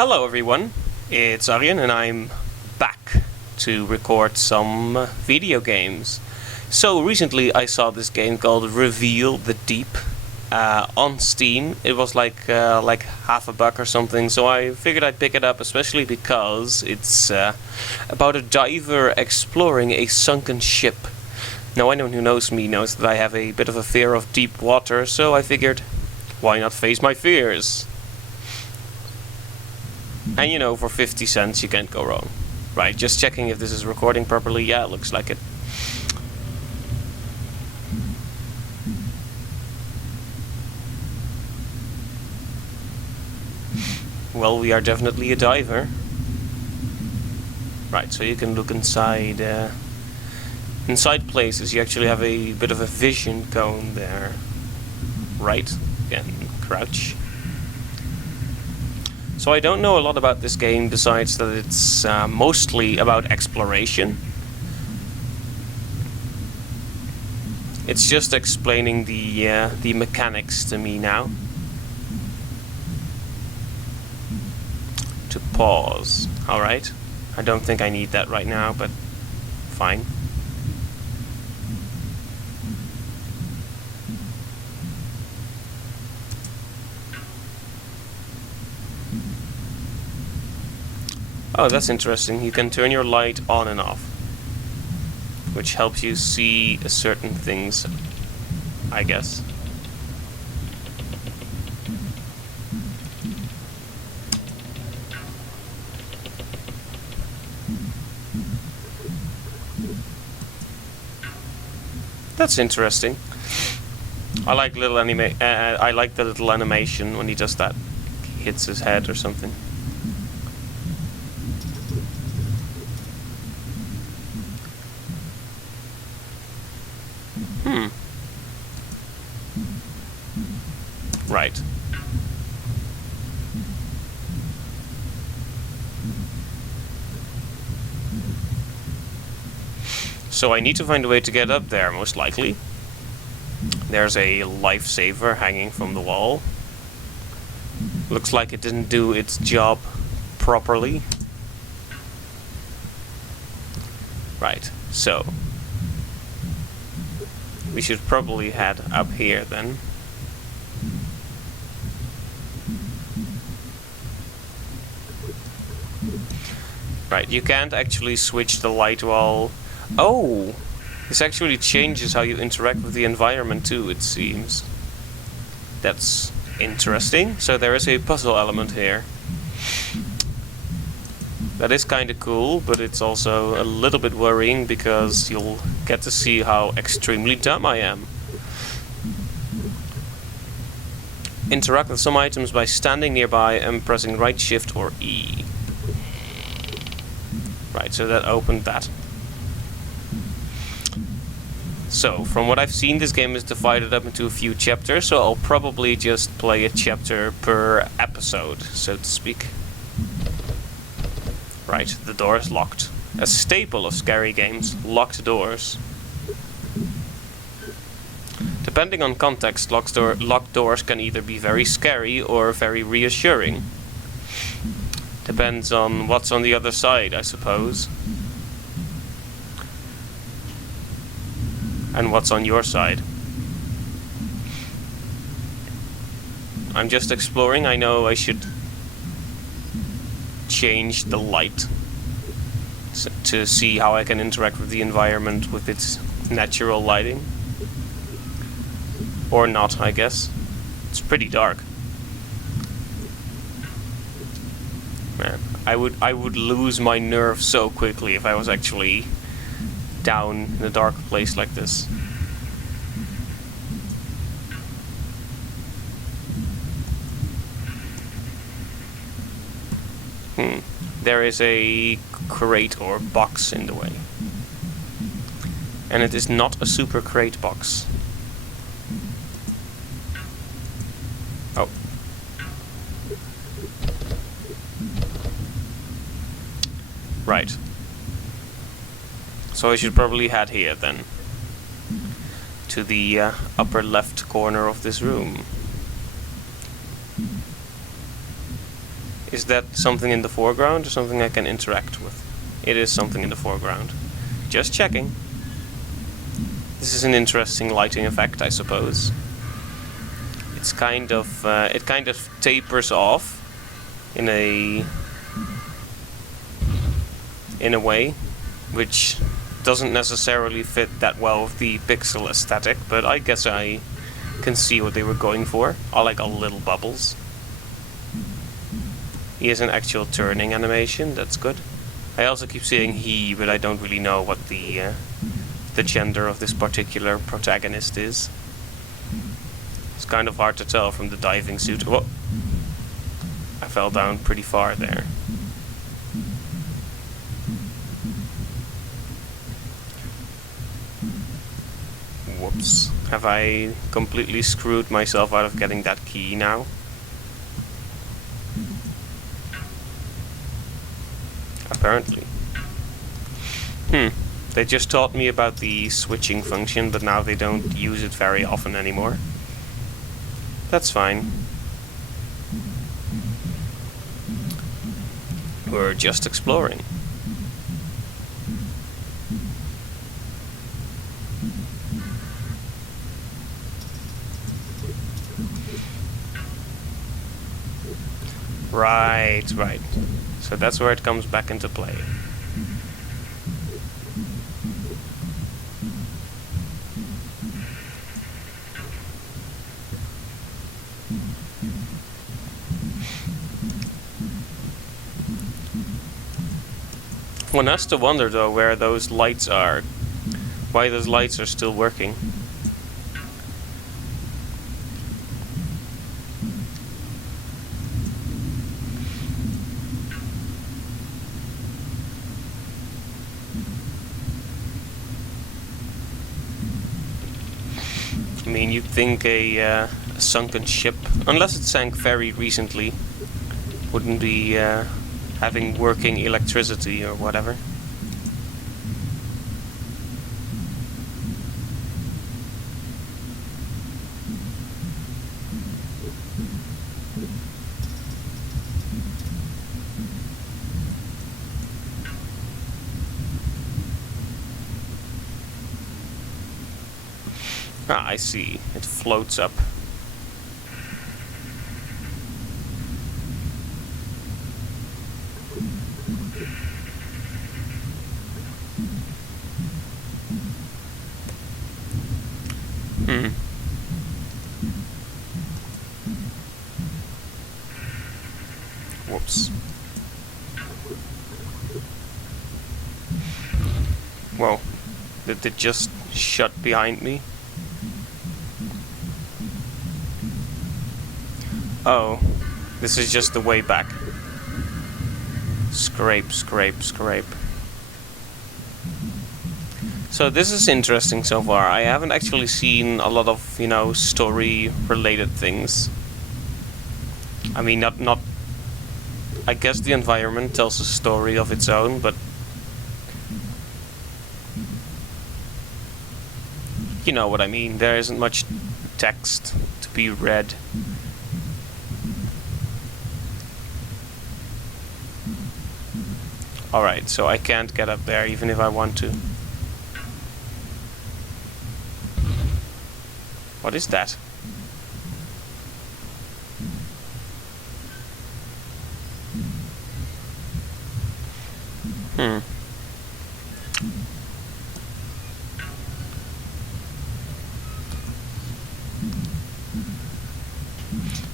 Hello everyone, it's Arjen and I'm back to record some video games. So recently I saw this game called Reveal the Deep on Steam. It was like $50 or something, so I figured I'd pick it up, especially because it's about a diver exploring a sunken ship. Now anyone who knows me knows that I have a bit of a fear of deep water, so I figured, why not face my fears? And you know, for 50 cents you can't go wrong. Right, just checking if this is recording properly. Yeah, it looks like it. Well, we are definitely a diver. Right, so you can look inside inside places. You actually have a bit of a vision cone there. Right, again, crouch. So I don't know a lot about this game besides that it's mostly about exploration. It's just explaining the mechanics to me now. To pause. Alright. I don't think I need that right now, but fine. Oh, that's interesting. You can turn your light on and off, which helps you see certain things, I guess. That's interesting. I like little I like the little animation when he does that. He hits his head or something. Right. So I need to find a way to get up there, most likely. There's a lifesaver hanging from the wall. Looks like it didn't do its job properly. Right, so we should probably head up here then. Right, you can't actually switch the light while... Oh! This actually changes how you interact with the environment too, it seems. That's interesting. So there is a puzzle element here. That is kinda cool, but it's also a little bit worrying because you'll get to see how extremely dumb I am. Interact with some items by standing nearby and pressing right shift or E. Right, so that opened that. So, from what I've seen, this game is divided up into a few chapters, so I'll probably just play a chapter per episode, so to speak. Right, the door is locked. A staple of scary games, locked doors. Depending on context, locked doors can either be very scary or very reassuring. Depends on what's on the other side, I suppose. And what's on your side. I'm just exploring. I know I should change the light to see how I can interact with the environment with its natural lighting. Or not, I guess. It's pretty dark. Man, I would lose my nerve so quickly if I was actually down in a dark place like this. There is a crate or box in the way. And it is not a super crate box. Oh. Right. So I should probably head here then. To the upper left corner of this room. Is that something in the foreground or something I can interact with? It is something in the foreground. Just checking. This is an interesting lighting effect, I suppose. It's kind of it kind of tapers off in a way which doesn't necessarily fit that well with the pixel aesthetic, but I guess I can see what they were going for. I like all little bubbles. He has an actual turning animation, that's good. I also keep saying he, but I don't really know what the gender of this particular protagonist is. It's kind of hard to tell from the diving suit. Whoa! I fell down pretty far there. Whoops. Have I completely screwed myself out of getting that key now? Apparently. They just taught me about the switching function, but now they don't use it very often anymore. That's fine. We're just exploring. Right. So that's where it comes back into play. One has to wonder though where those lights are. Why those lights are still working. I mean, you'd think a sunken ship, unless it sank very recently, wouldn't be having working electricity or whatever. Ah, I see. It floats up. Whoops. Whoa. Did it just shut behind me? Oh, this is just the way back. Scrape, scrape, scrape. So this is interesting so far. I haven't actually seen a lot of, you know, story-related things. I mean, not... I guess the environment tells a story of its own, but... You know what I mean. There isn't much text to be read. Alright, so I can't get up there even if I want to. What is that?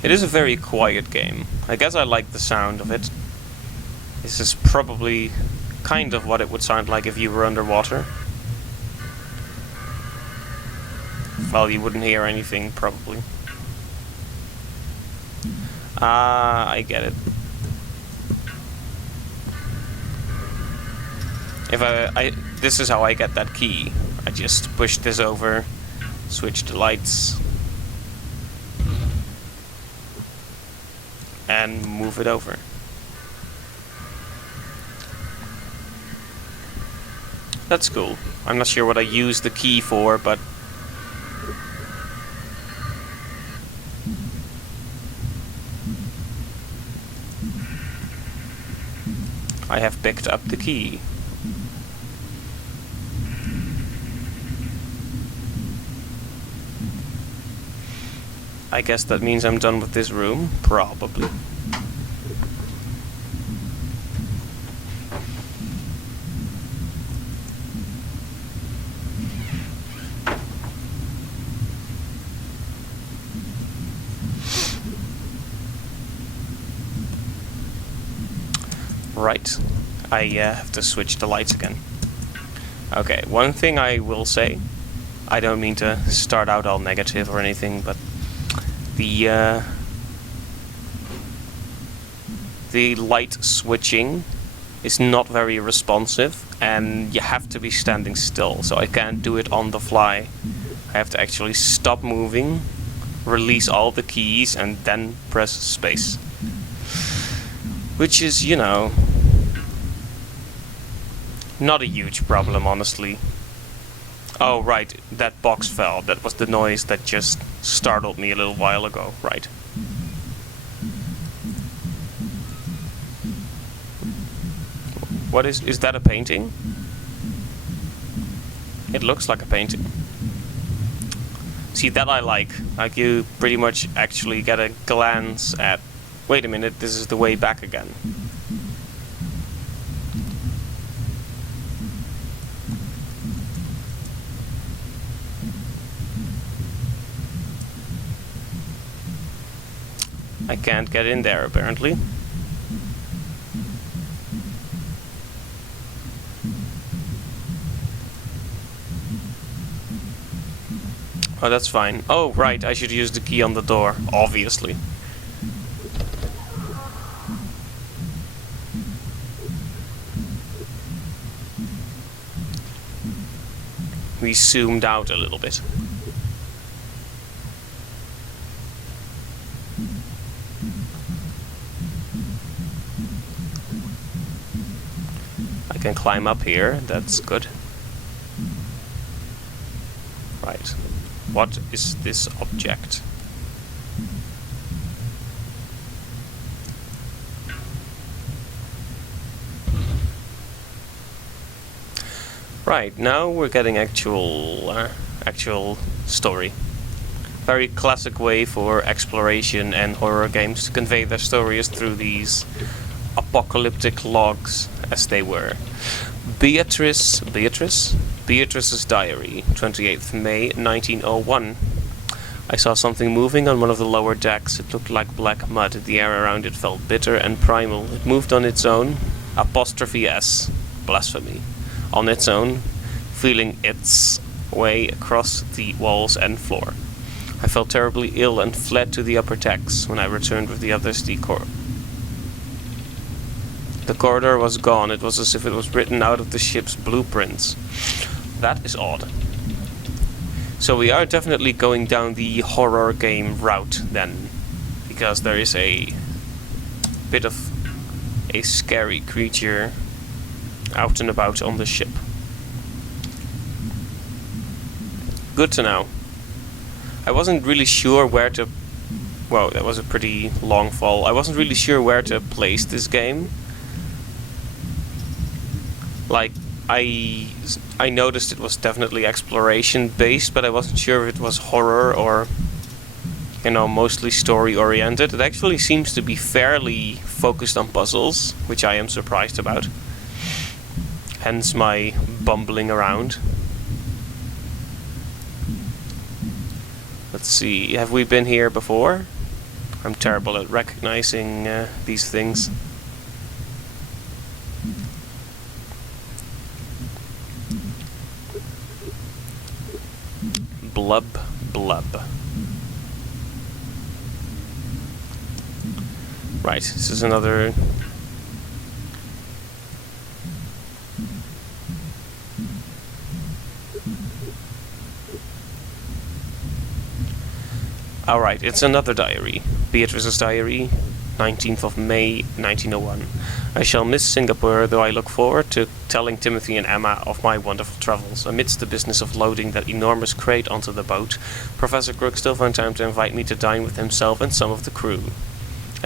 It is a very quiet game. I guess I like the sound of it. This is probably kind of what it would sound like if you were underwater. Well, you wouldn't hear anything, probably. Ah, I get it. If this is how I get that key. I just push this over, switch the lights, and move it over. That's cool. I'm not sure what I use the key for, but... I have picked up the key. I guess that means I'm done with this room, probably. Right, I have to switch the lights again. Okay, one thing I will say, I don't mean to start out all negative or anything, but the light switching is not very responsive, and you have to be standing still, so I can't do it on the fly. I have to actually stop moving, release all the keys, and then press space. Which is, you know, not a huge problem, honestly. Oh, right, that box fell. That was the noise that just startled me a little while ago, right. What is that a painting? It looks like a painting. See, that I like. Like, you pretty much actually get a glance at... Wait a minute, this is the way back again. I can't get in there, apparently. Oh, that's fine. Oh, right, I should use the key on the door, obviously. We zoomed out a little bit. I can climb up here, that's good. Right. What is this object? Right, now we're getting actual story. Very classic way for exploration and horror games to convey their stories through these apocalyptic logs, as they were. Beatrice's Diary, 28th May 1901. I saw something moving on one of the lower decks. It looked like black mud. The air around it felt bitter and primal. It moved on its own, '(S), blasphemy, on its own, feeling its way across the walls and floor. I felt terribly ill and fled to the upper decks. When I returned with the others, the corridor was gone. It was as if it was written out of the ship's blueprints. That is odd. So we are definitely going down the horror game route then, because there is a bit of a scary creature out and about on the ship. Good to know. I wasn't really sure where to... Well, that was a pretty long fall. I wasn't really sure where to place this game. Like, I noticed it was definitely exploration based, but I wasn't sure if it was horror or, you know, mostly story oriented. It actually seems to be fairly focused on puzzles, which I am surprised about. Hence my bumbling around. Let's see, have we been here before? I'm terrible at recognizing these things. Blub, blub. Right, this is another... Alright, it's another diary. Beatrice's Diary, 19th of May, 1901. I shall miss Singapore, though I look forward to telling Timothy and Emma of my wonderful travels. Amidst the business of loading that enormous crate onto the boat, Professor Crook still found time to invite me to dine with himself and some of the crew.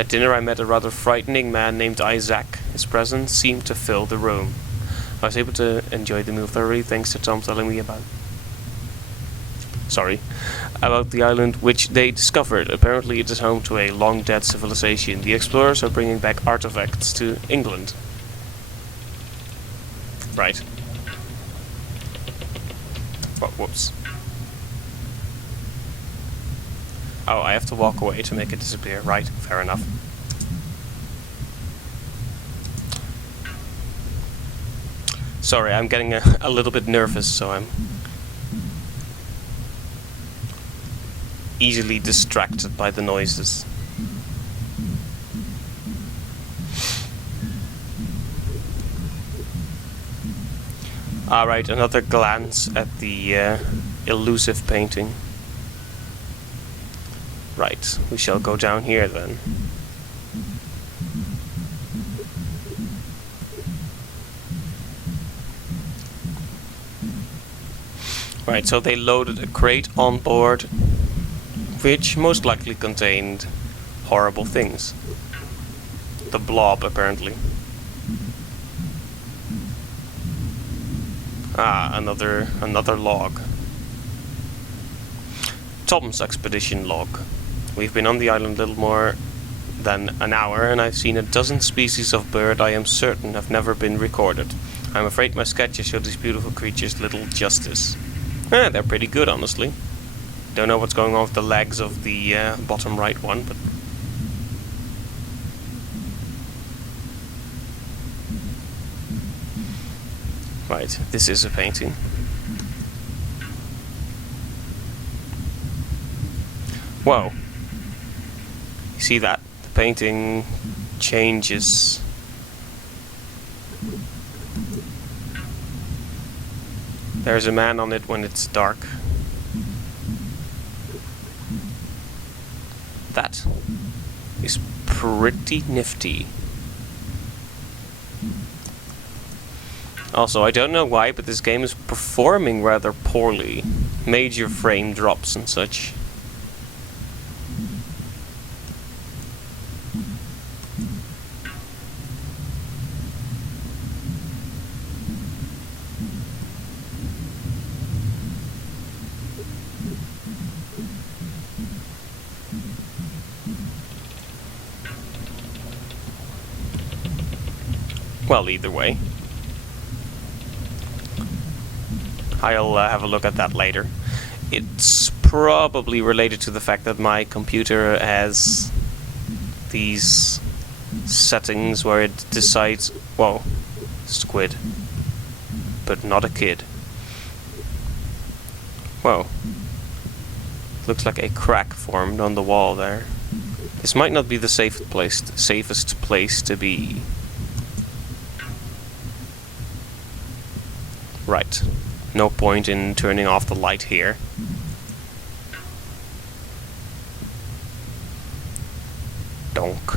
At dinner I met a rather frightening man named Isaac. His presence seemed to fill the room. I was able to enjoy the meal thoroughly thanks to Tom telling me about the island which they discovered. Apparently it is home to a long-dead civilization. The explorers are bringing back artifacts to England. Right. Oh, whoops. Oh, I have to walk away to make it disappear. Right, fair enough. Sorry, I'm getting a little bit nervous, so I'm easily distracted by the noises. Alright, another glance at the elusive painting. Right, we shall go down here then. Right, so they loaded a crate on board, which most likely contained horrible things. The blob, apparently. Ah, another log. Tom's expedition log. We've been on the island a little more than an hour, and I've seen a dozen species of bird I am certain have never been recorded. I'm afraid my sketches show these beautiful creatures little justice. They're pretty good, honestly. Don't know what's going on with the legs of the bottom right one, but... Right, this is a painting. Whoa. You see that? The painting changes. There's a man on it when it's dark. That is pretty nifty. Also, I don't know why, but this game is performing rather poorly. Major frame drops and such. Well, either way. I'll have a look at that later. It's probably related to the fact that my computer has these settings where it decides, whoa, squid, but not a kid. Whoa. Looks like a crack formed on the wall there. This might not be the safest place to be. Right. No point in turning off the light here. Donk.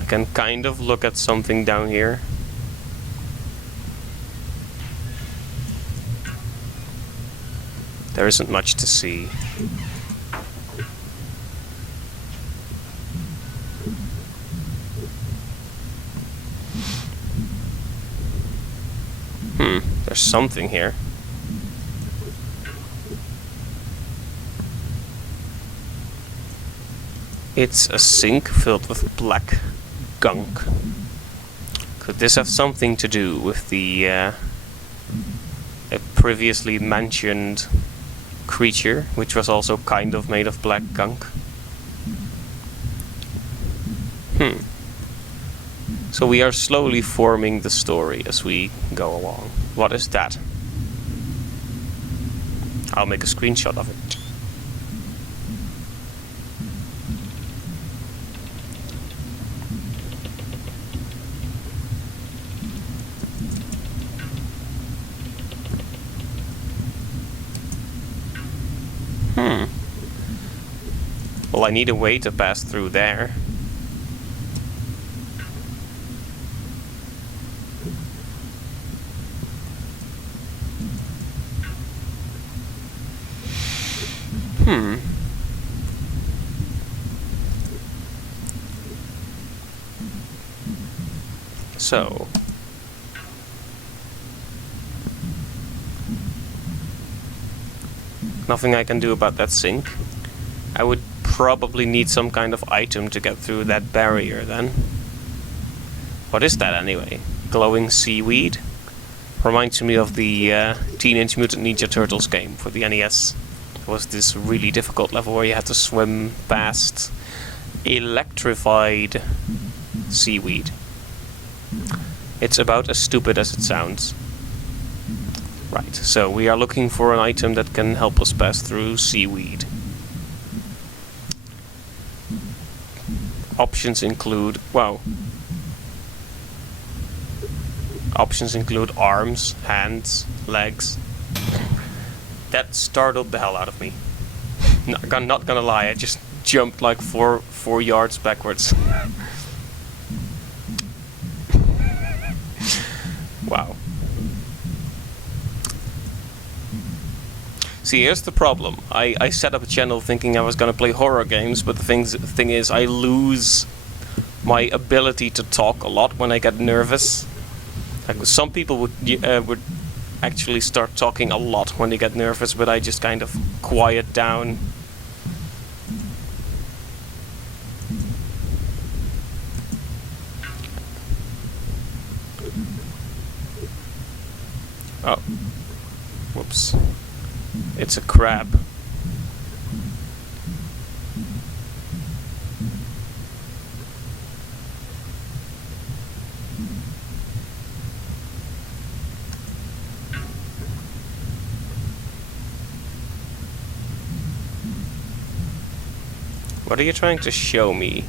I can kind of look at something down here. There isn't much to see. There's something here. It's a sink filled with black gunk. Could this have something to do with the a previously mentioned creature, which was also kind of made of black gunk? So we are slowly forming the story as we go along. What is that? I'll make a screenshot of it. Well, I need a way to pass through there. Hmm. So. Nothing I can do about that sink. I would probably need some kind of item to get through that barrier then. What is that anyway? Glowing seaweed? Reminds me of the Teenage Mutant Ninja Turtles game for the NES. It was this really difficult level where you had to swim past electrified seaweed. It's about as stupid as it sounds. Right, so we are looking for an item that can help us pass through seaweed. Options include... wow. Options include arms, hands, legs. That startled the hell out of me. I'm not gonna lie, I just jumped like four yards backwards. Wow. See, here's the problem. I set up a channel thinking I was gonna play horror games, but the thing is, I lose my ability to talk a lot when I get nervous. Like, some people would actually start talking a lot when they get nervous, but I just kind of quiet down. Oh. Whoops. It's a crab. What are you trying to show me?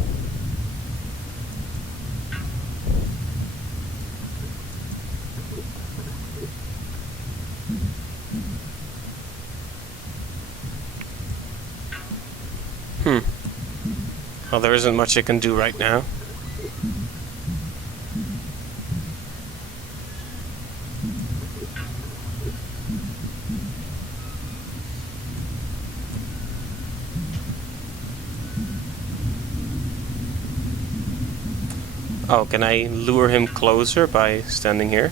Well, there isn't much I can do right now. Oh, can I lure him closer by standing here?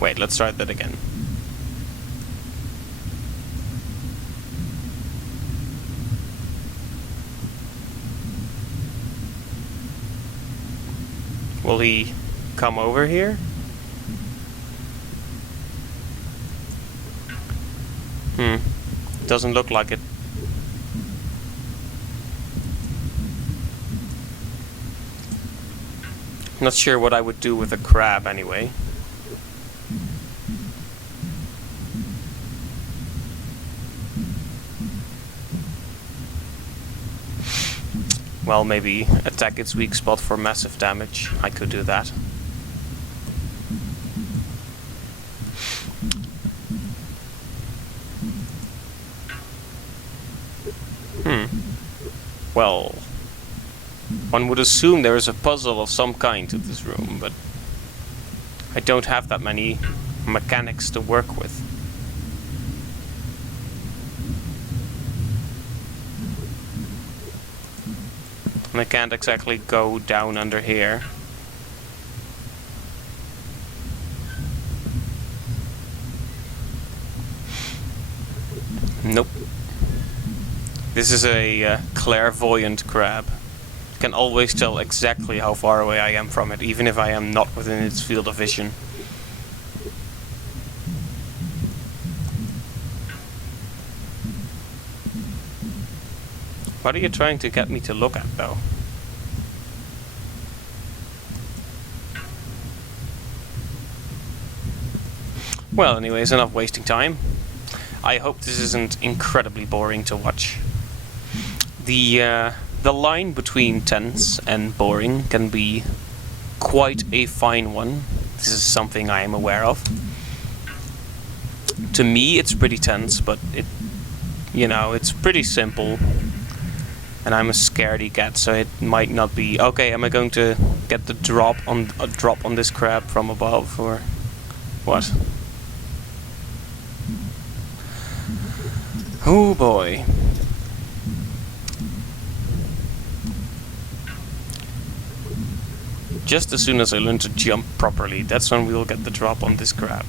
Wait, let's try that again. Will he come over here? Doesn't look like it. Not sure what I would do with a crab anyway. Well, maybe attack its weak spot for massive damage. I could do that. Well, one would assume there is a puzzle of some kind to this room, but I don't have that many mechanics to work with. And I can't exactly go down under here. Nope. This is a clairvoyant crab. Can always tell exactly how far away I am from it, even if I am not within its field of vision. What are you trying to get me to look at, though? Well, anyways, enough wasting time. I hope this isn't incredibly boring to watch. The line between tense and boring can be quite a fine one. This is something I am aware of. To me, it's pretty tense, but it's pretty simple. And I'm a scaredy cat, so it might not be... Okay, am I going to get the drop on this crab from above, or... What? Oh boy. Just as soon as I learn to jump properly, that's when we'll get the drop on this crab.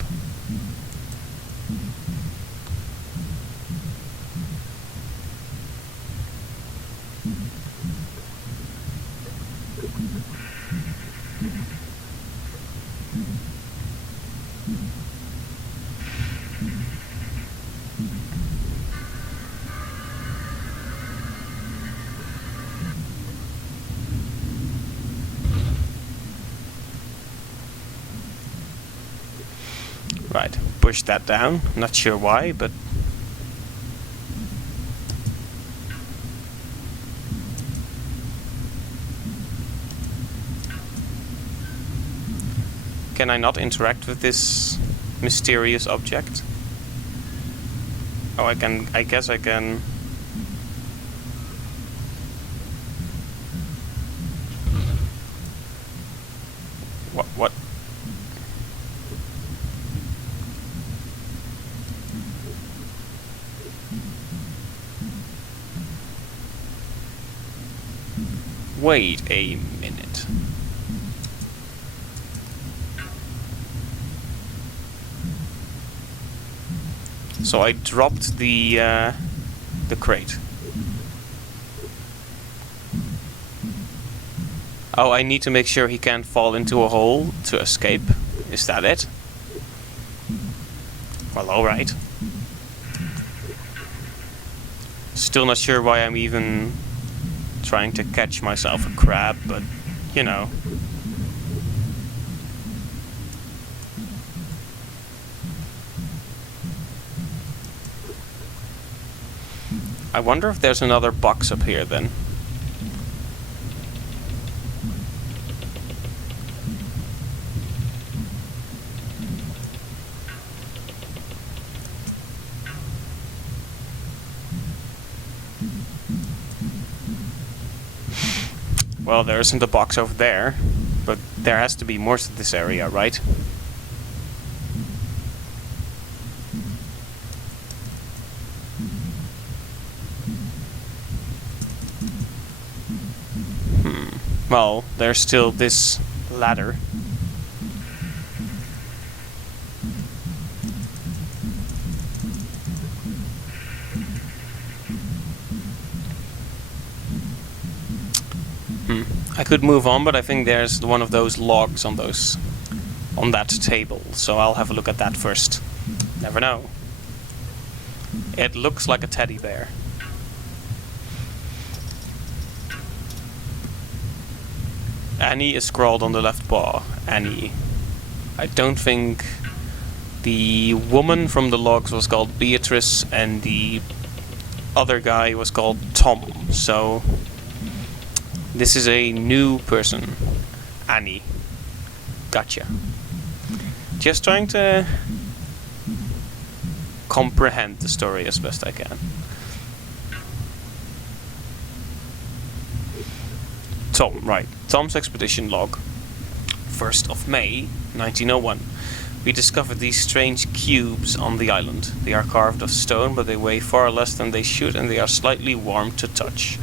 Right, push that down. Not sure why, but... Can I not interact with this mysterious object? Oh, I can... I guess I can... What? Wait a minute. So I dropped the crate. Oh, I need to make sure he can't fall into a hole to escape. Is that it? Well, alright. Still not sure why I'm even trying to catch myself a crab, but, you know. I wonder if there's another box up here then. Well, there isn't a box over there, but there has to be more to this area, right? Well, there's still this ladder. I could move on, but I think there's one of those logs on that table, so I'll have a look at that first. Never know. It looks like a teddy bear. Annie is scrawled on the left paw. Annie. I don't think the woman from the logs was called Beatrice and the other guy was called Tom, so this is a new person. Annie. Gotcha. Just trying to comprehend the story as best I can. Tom, right. Tom's expedition log. 1st of May, 1901. We discovered these strange cubes on the island. They are carved of stone, but they weigh far less than they should, and they are slightly warm to touch.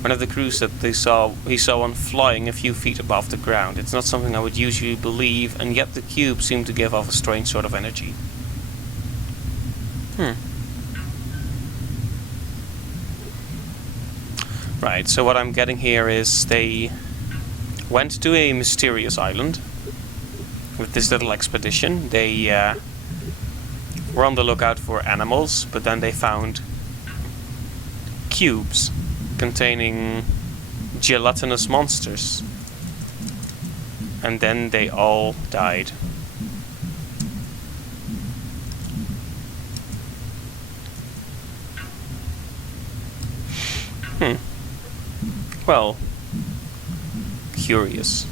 One of the crew said he saw one flying a few feet above the ground. It's not something I would usually believe, and yet the cube seemed to give off a strange sort of energy. Right, so what I'm getting here is they went to a mysterious island with this little expedition. They were on the lookout for animals, but then they found cubes containing gelatinous monsters. And then they all died. Well, curious.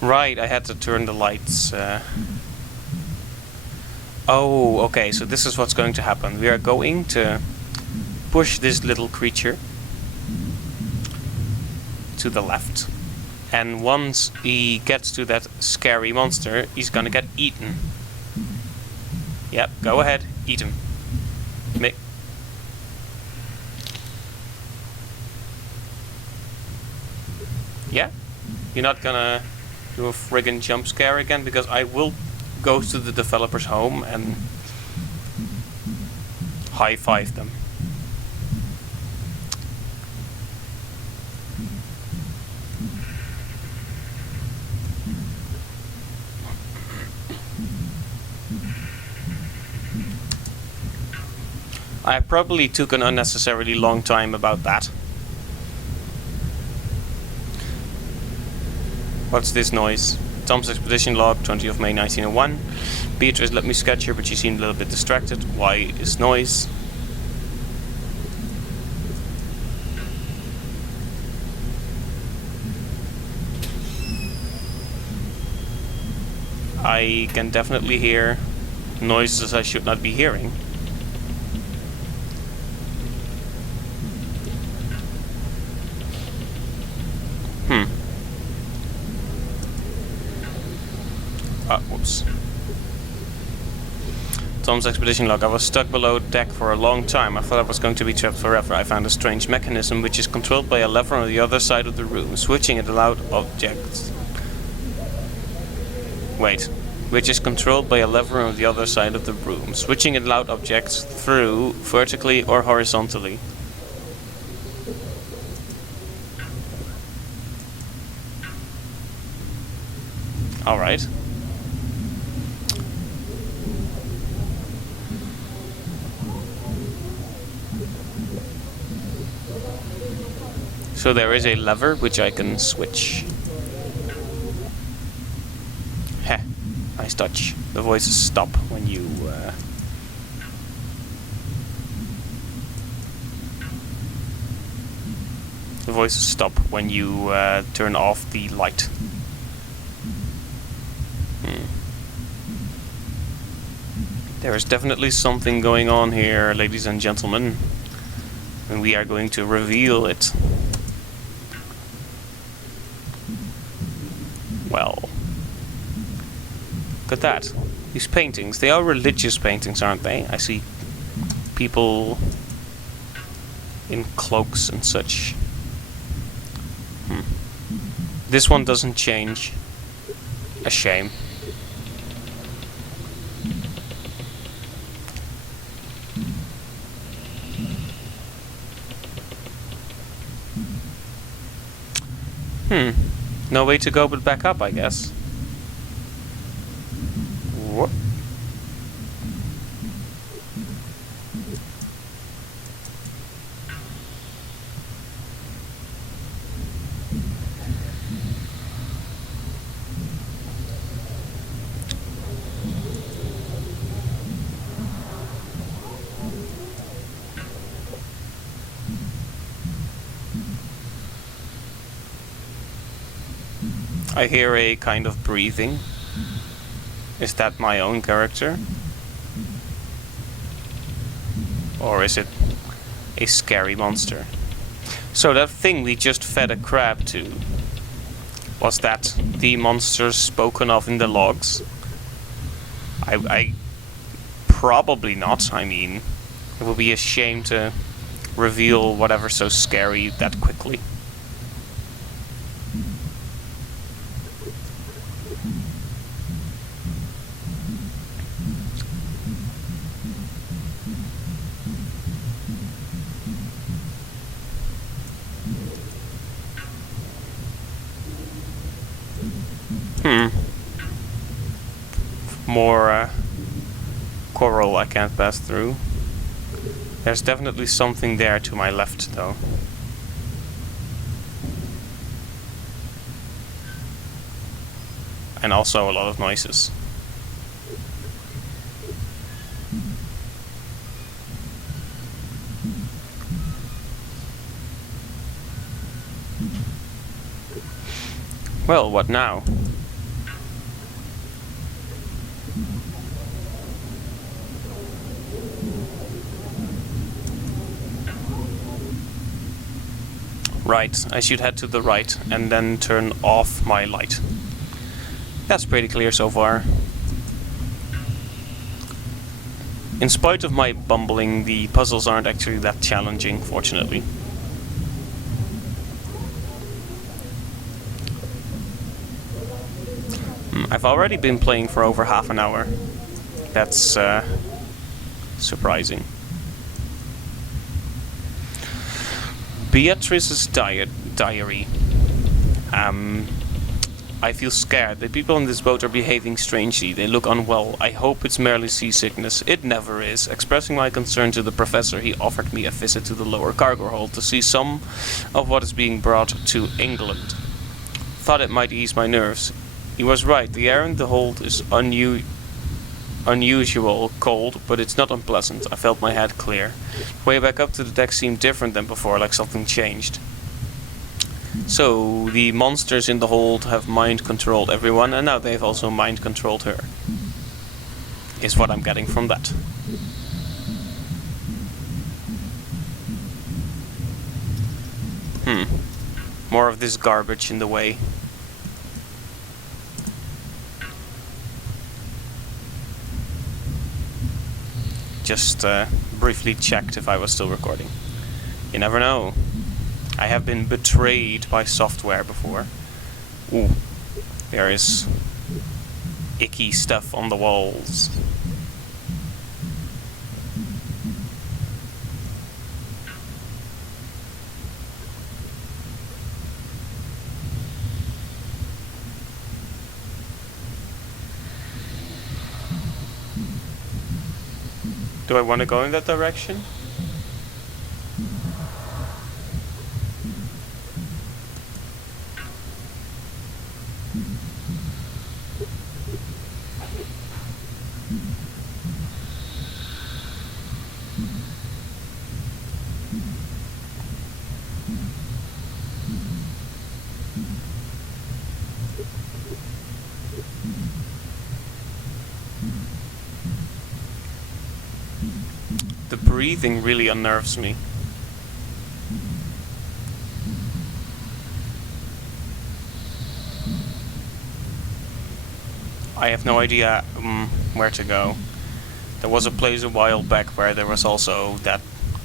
Right, I had to turn the lights. Oh, okay, so this is what's going to happen. We are going to push this little creature to the left. And once he gets to that scary monster, he's gonna get eaten. Yep, go ahead, eat him. Yeah? You're not gonna do a friggin' jump scare again? Because I will go to the developer's home and high-five them. I probably took an unnecessarily long time about that. What's this noise? Tom's expedition log, 20th of May 1901. Beatrice let me sketch her, but she seemed a little bit distracted. Why is noise? I can definitely hear noises I should not be hearing. Whoops. Tom's expedition log. I was stuck below deck for a long time. I thought I was going to be trapped forever. I found a strange mechanism which is controlled by a lever on the other side of the room. Switching it allowed objects... Wait. Which is controlled by a lever on the other side of the room. Switching it allowed objects through vertically or horizontally. Alright. So there is a lever which I can switch. Heh, nice touch. The voices stop when you... The voices stop when you turn off the light. There is definitely something going on here, ladies and gentlemen. And we are going to reveal it. Well, look at that. These paintings, they are religious paintings, aren't they? I see people in cloaks and such. This one doesn't change. A shame. No way to go but back up, I guess. Whoop. I hear a kind of breathing. Is that my own character? Or is it a scary monster? So that thing we just fed a crab to, was that the monster spoken of in the logs? I probably not. I mean, it would be a shame to reveal whatever's so scary that quickly. More coral I can't pass through. There's definitely something there to my left, though. And also a lot of noises. Well, what now? Right, I should head to the right and then turn off my light. That's pretty clear so far. In spite of my bumbling, the puzzles aren't actually that challenging, fortunately. I've already been playing for over half an hour. That's surprising. Beatrices Diary. I feel scared. The people on this boat are behaving strangely. They look unwell. I hope it's merely seasickness. It never is. Expressing my concern to the professor, he offered me a visit to the lower cargo hold to see some of what is being brought to England. Thought it might ease my nerves. He was right. The air in the hold is unusual cold, but it's not unpleasant. I felt my head clear. Way back up to the deck seemed different than before, like something changed. So, the monsters in the hold have mind-controlled everyone, and now they've also mind-controlled her. Is what I'm getting from that. More of this garbage in the way. Just briefly checked if I was still recording. You never know. I have been betrayed by software before. Ooh, there is icky stuff on the walls. Do I want to go in that direction? The breathing really unnerves me. I have no idea where to go. There was a place a while back where there was also that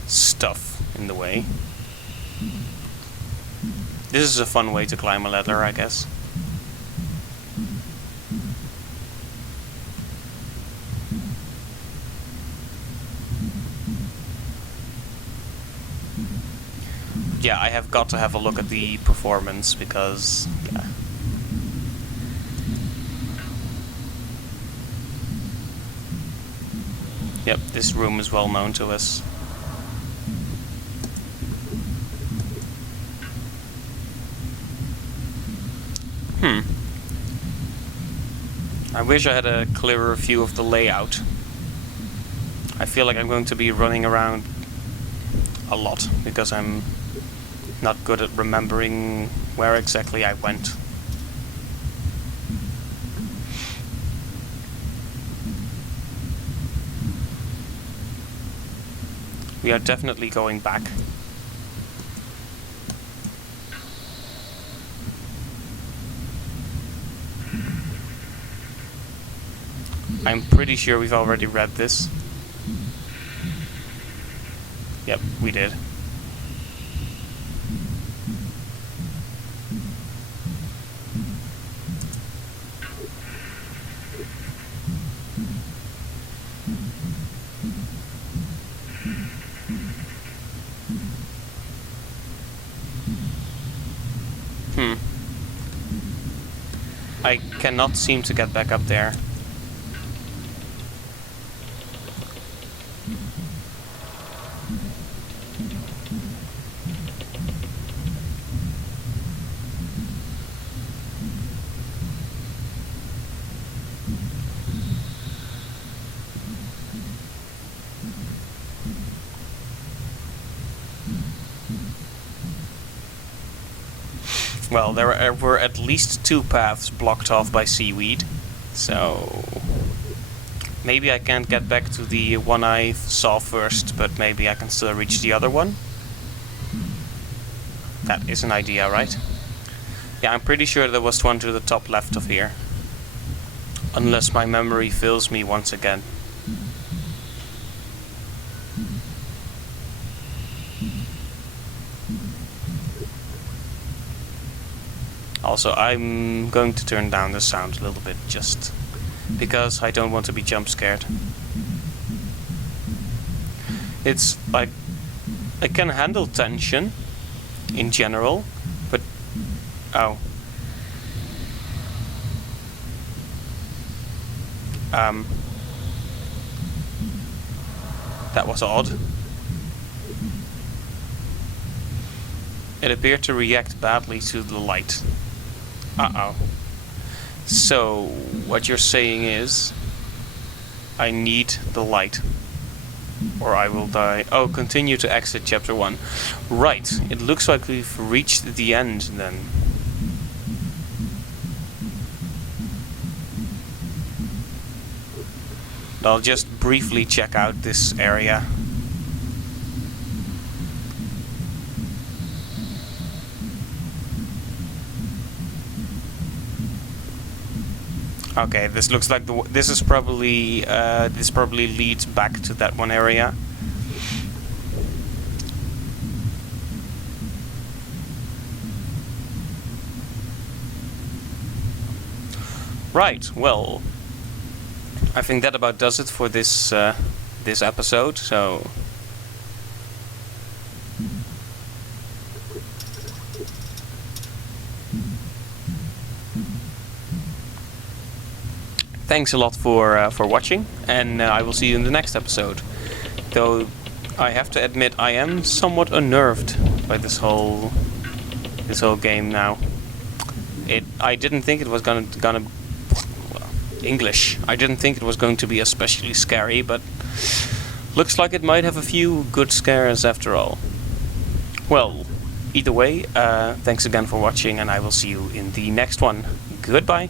stuff in the way. This is a fun way to climb a ladder, I guess. Yeah, I have got to have a look at the performance because, yeah. Yep, this room is well known to us. I wish I had a clearer view of the layout. I feel like I'm going to be running around a lot because I'm not good at remembering where exactly I went. We are definitely going back. I'm pretty sure we've already read this. Yep, we did. I cannot seem to get back up there. Well, there were at least 2 paths blocked off by Seaweed, so maybe I can't get back to the one I saw first, but maybe I can still reach the other one. That is an idea, right? Yeah, I'm pretty sure there was one to the top left of here. Unless my memory fails me once again. Also, I'm going to turn down the sound a little bit, just because I don't want to be jump scared. It's like, I can handle tension in general, but... oh. That was odd. It appeared to react badly to the light. Uh-oh. So, what you're saying is... I need the light. Or I will die. Oh, continue to exit chapter 1. Right, it looks like we've reached the end then. I'll just briefly check out this area. Okay, this looks like this is probably this probably leads back to that one area. Right. Well, I think that about does it for this this episode. So. Thanks a lot for watching, and I will see you in the next episode. Though I have to admit, I am somewhat unnerved by this whole game now. I didn't think it was gonna well, English. I didn't think it was going to be especially scary, but looks like it might have a few good scares after all. Well, either way, thanks again for watching, and I will see you in the next one. Goodbye.